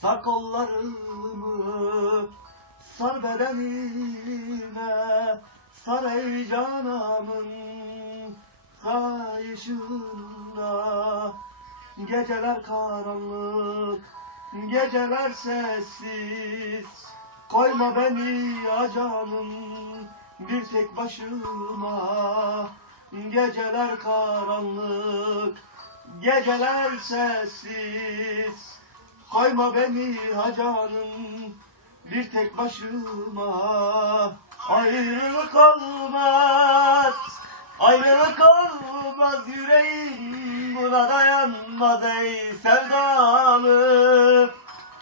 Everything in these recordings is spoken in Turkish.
Sar kollarımı Sar bedenime Sar ey canamın Kayışında. Geceler karanlık Geceler sessiz Koyma beni ya canım Bir tek başıma. Geceler karanlık Geceler sessiz. Koyma beni ha canım bir tek başıma. Ayrılık olmaz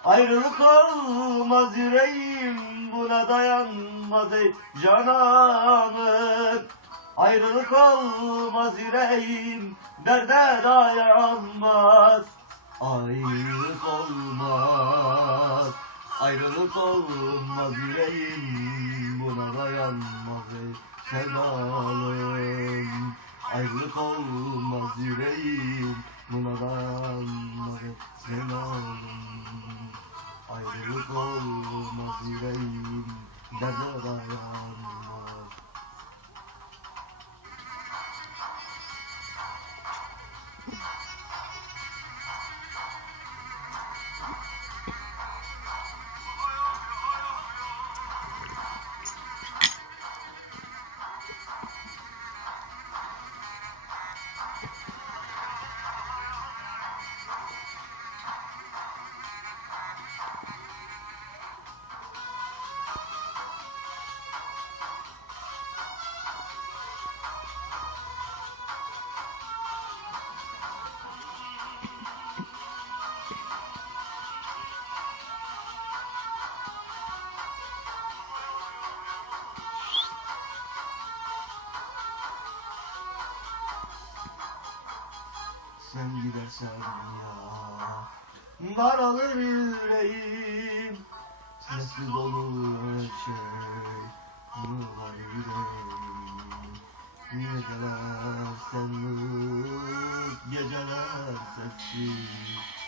Ayrılık olmaz yüreğim buna dayanmaz ey cananım. Ayrılık olmaz yüreğim derde dayanmaz. Ayrılık olmaz Ayrılık olmaz yüreğim buna dayanmaz ey sevdalım. Ayrılık olmaz yüreğim buna dayanmaz derde dayanmaz Sen gidersen ya. Daralır yüreğim. Sessiz olur her şey. Yıllar yüreğim. Geceler senlik Geceler sessiz